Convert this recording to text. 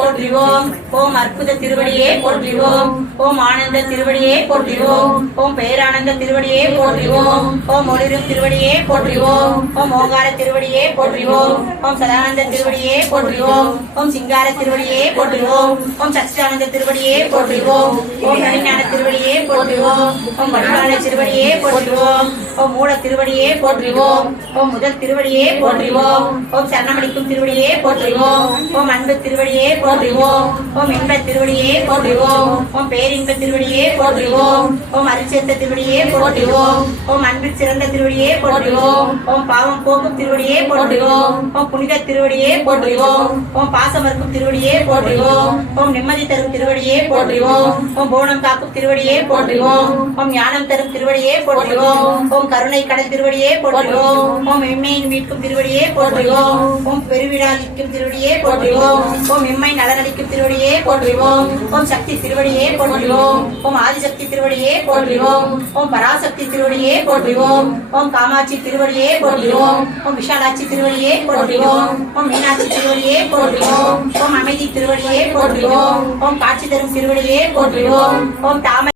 போற்றிவோம். ஓம் அற்புத திருவடியே போற்றிவோம். ஓம் ஆனந்த திருவடியே போற்றிவோம். ஓம் பேரானந்த திருவடியே போற்றிவோம். ஓம் ஒளிரும் திருவடியே போற்றிவோம். ஓம் ஓங்கார திருவடியே போற்றிவோம். ஓம் சதானந்த திருவடியே போற்றிவோம். ஓம் சிங்கார திருவடியே போற்றிவோம். ஓம் சச்சிதானந்த திருவடியே போற்றிவோம். ஓம் நளிஞான திருவடியே போற்றிவோம். ஓம் வடிவான திருவடியே போற்றிவோம். ஓம் மூல திருவடியே போற்றிவோம். ஓம் முதல் திருவடியே போற்றிவோம். ஓம் சரணமளிக்கும் திருவடியே போற்றிவோம். ஓம் அன்பு திருவடியே போற்றிவோம். ஓம் இன்ப திருவடியே போற்றிவோம். ஓம் பேரின்ப திருவடியே போற்றிவோம். ஓம் அரிச்சேர்த்த திருவடியே போற்றிவோம். ஓம் அன்பில் சிறந்த திருவடியே போற்றிவோம். ஓம் பாவம் போக்கும் திருவடியே போற்றிவோம். ஓம் புனித திருவடியே போற்றிவோம். ஓம் பாசமறுக்கும் திருவடியே போற்றிவோம். ஓம் நிம்மதி தரும் திருவடியே போற்றிவோம். ஓம் போனம் காக்கும் திருவடியே போற்றிவோம். ஓம் ஞானம் தரும் திருவடியே போற்றிவோம். ஓம் கருணை கடல் திருவடியே போற்றிவோம். ஓம் எம்மையின் மீட்கும் திருவடியே போற்றிவோம். ஓம் பெருவிழாளிக்கும் திருவடியே போற்றிவோம். ஓம் எம்மை நலனளிக்கும் திருவடியே போற்றிவோம். ஓம் சக்தி திருவடியே போற்றிவோம். ஓம் ஆதிசக்தி திருவடியே போற்றிவோம். ஓம் பராசக்தி திருவடியே போற்றிவோம். ஓம் காமாட்சி திருவடியே போற்றிவோம். ஓம் விஷாலாட்சி திருவடியே போற்றிவோம். ஓம் மீனாட்சி திருவடியே போற்றிவோம். ஓம் அமைதி திருவடியே போற்றிவோம். ஓம் காட்சி தரும் திருவடியே போற்றிவோம். ஓம் தாமரை